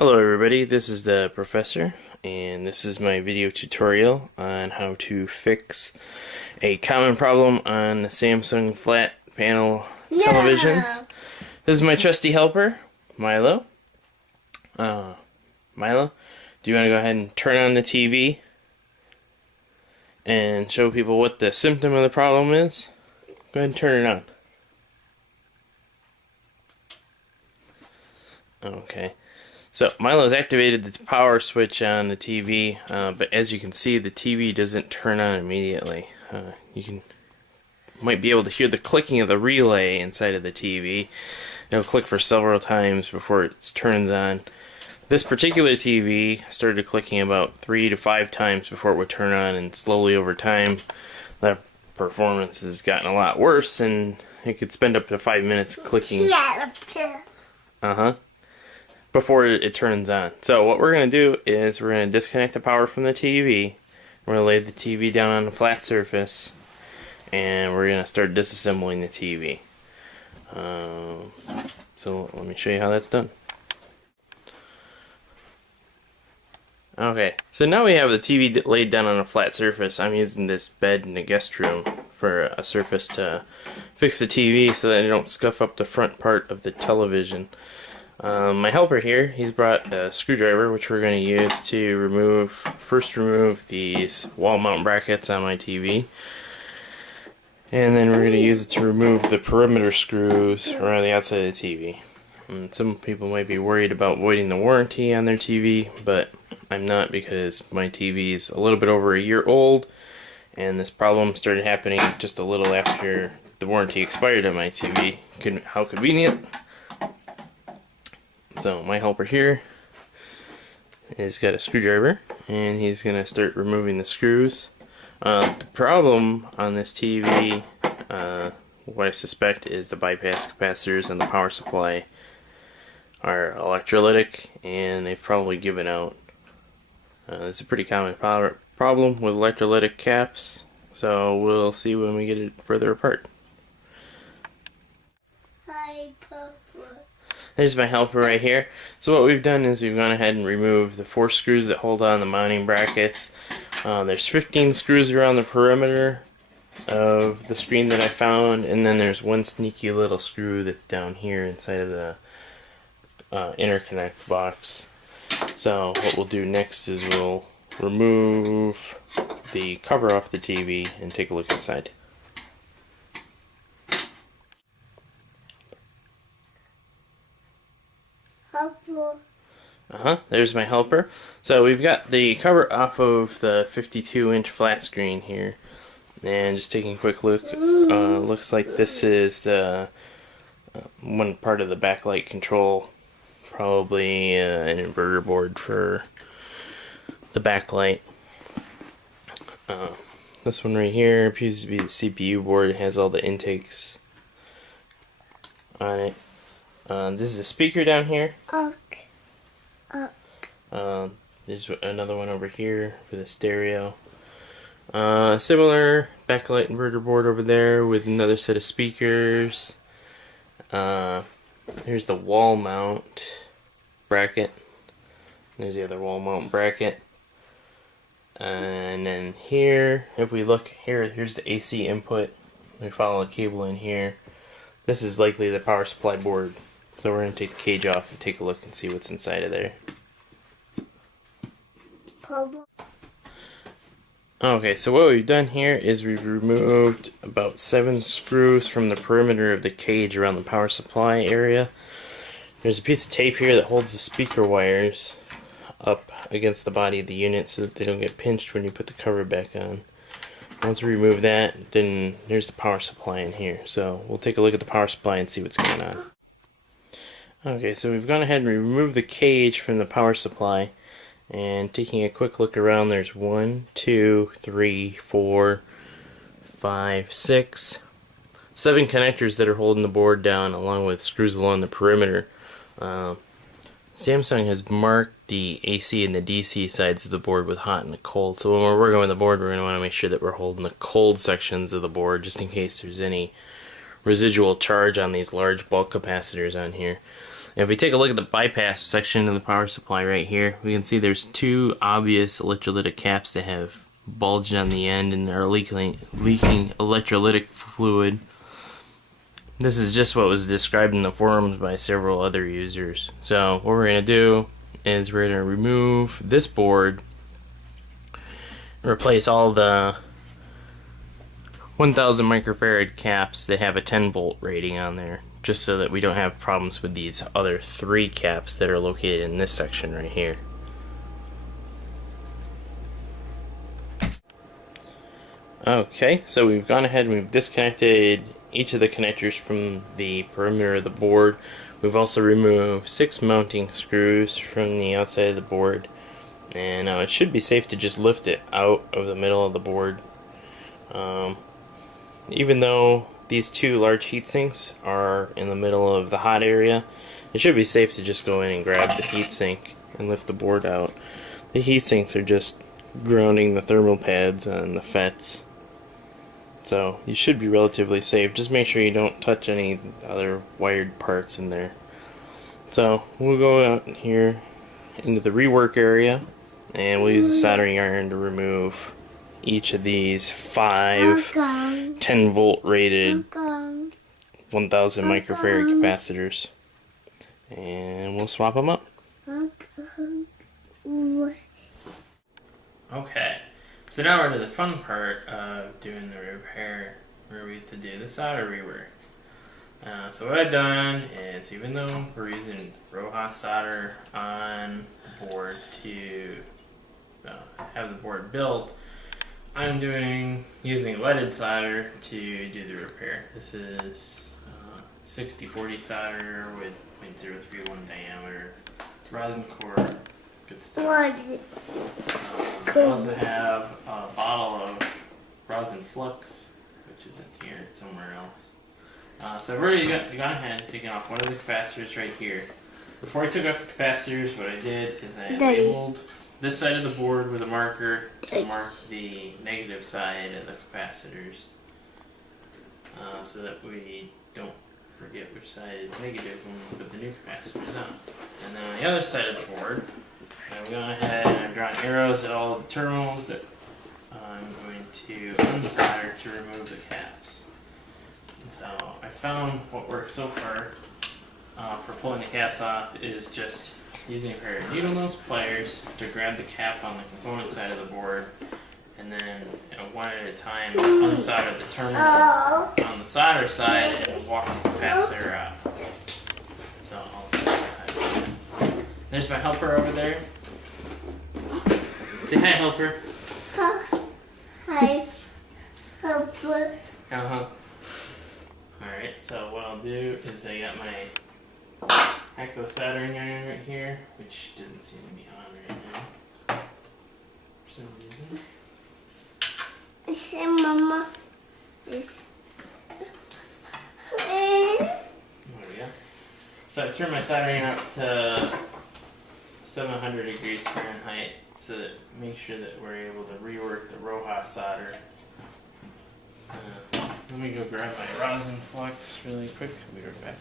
Hello everybody, this is the professor, and this is my video tutorial on how to fix a common problem on the Samsung flat panel televisions. This is my trusty helper, Milo. Milo, do you want to go ahead and turn on the TV and show people what the symptom of the problem is? Go ahead and turn it on. Okay. So Milo's activated the power switch on the TV, but as you can see, the TV doesn't turn on immediately. Might be able to hear the clicking of the relay inside of the TV. It'll click for several times before it turns on. This particular TV started clicking about 3 to 5 times before it would turn on, and slowly over time, the performance has gotten a lot worse, and it could spend up to 5 minutes clicking. Before it turns on. So what we're going to do is we're going to disconnect the power from the TV. We're going to lay the TV down on a flat surface, and we're going to start disassembling the TV. So let me show you how that's done. Okay, so now we have the TV laid down on a flat surface. I'm using this bed in the guest room for a surface to fix the TV so that I don't scuff up the front part of the television. My helper here, he's brought a screwdriver, which we're going to use to first remove these wall mount brackets on my TV, and then we're going to use it to remove the perimeter screws around the outside of the TV. And some people might be worried about voiding the warranty on their TV, but I'm not, because my TV is a little bit over a year old, and this problem started happening just a little after the warranty expired on my TV. How convenient. So my helper here has got a screwdriver, and he's going to start removing the screws. The problem on this TV, what I suspect, is the bypass capacitors and the power supply are electrolytic, and they've probably given out. It's a pretty common problem with electrolytic caps, so we'll see when we get it further apart. There's my helper right here. So what we've done is we've gone ahead and removed the 4 screws that hold on the mounting brackets. There's 15 screws around the perimeter of the screen that I found, and then there's one sneaky little screw that's down here inside of the interconnect box. So what we'll do next is we'll remove the cover off the TV and take a look inside. There's my helper. So we've got the cover off of the 52-inch flat screen here, and just taking a quick look, looks like this is the one part of the backlight control, probably an inverter board for the backlight. This one right here appears to be the CPU board. It has all the intakes on it. This is a speaker down here. There's another one over here for the stereo. Similar backlight inverter board over there with another set of speakers. Here's the wall mount bracket. There's the other wall mount bracket. And then here, if we look here, here's the AC input. We follow a cable in here. This is likely the power supply board. So we're going to take the cage off and take a look and see what's inside of there. Okay, so what we've done here is we've removed about 7 screws from the perimeter of the cage around the power supply area. There's a piece of tape here that holds the speaker wires up against the body of the unit so that they don't get pinched when you put the cover back on. Once we remove that, then there's the power supply in here. So we'll take a look at the power supply and see what's going on. Okay, so we've gone ahead and removed the cage from the power supply, and taking a quick look around, there's 1, 2, 3, 4, 5, 6, 7 connectors that are holding the board down, along with screws along the perimeter. Samsung has marked the AC and the DC sides of the board with hot and cold, so when we're working with the board, we're going to want to make sure that we're holding the cold sections of the board, just in case there's any residual charge on these large bulk capacitors on here. If we take a look at the bypass section of the power supply right here, we can see there's two obvious electrolytic caps that have bulged on the end and are leaking electrolytic fluid. This is just what was described in the forums by several other users. So what we're going to do is we're going to remove this board, replace all the 1000 microfarad caps that have a 10 volt rating on there, just so that we don't have problems with these other 3 caps that are located in this section right here. Okay, so we've gone ahead and we've disconnected each of the connectors from the perimeter of the board. We've also removed 6 mounting screws from the outside of the board, and it should be safe to just lift it out of the middle of the board. Even though these 2 large heat sinks are in the middle of the hot area, it should be safe to just go in and grab the heat sink and lift the board out. The heat sinks are just grounding the thermal pads on the FETs, so you should be relatively safe. Just make sure you don't touch any other wired parts in there. So we'll go out here into the rework area, and we'll use a soldering iron to remove each of these 5 10 volt rated 1000 microfarad capacitors, and we'll swap them up. Okay, so now we're to the fun part of doing the repair, where we have to do the solder rework. So what I've done is, even though we're using RoHS solder on the board to have the board built, I'm using leaded solder to do the repair. This is 60-40 solder with 0.031 diameter, rosin core, good stuff. I also have a bottle of rosin flux, which isn't here, it's somewhere else. So I've already gone ahead and taken off one of the capacitors right here. Before I took off the capacitors, what I did is I labeled this side of the board with a marker to mark the negative side of the capacitors, so that we don't forget which side is negative when we put the new capacitors on. And then on the other side of the board, I've gone ahead and I've drawn arrows at all of the terminals that I'm going to unsolder to remove the caps. And so I found what works so far for pulling the caps off is just using a pair of needle nose pliers to grab the cap on the component side of the board, and then one at a time unsolder the terminals on the solder side and walk the capacitor out. So I'll start that. There's my helper over there. Say hi, helper. Hi, helper. Alright, so what I'll do is I got my Echo soldering iron right here, which doesn't seem to be on right now for some reason. Say, Mama. Yes. There we go. So I turned my soldering up to 700 degrees Fahrenheit so that make sure that we're able to rework the RoHS solder. Let me go grab my rosin flux really quick. I'll be right back.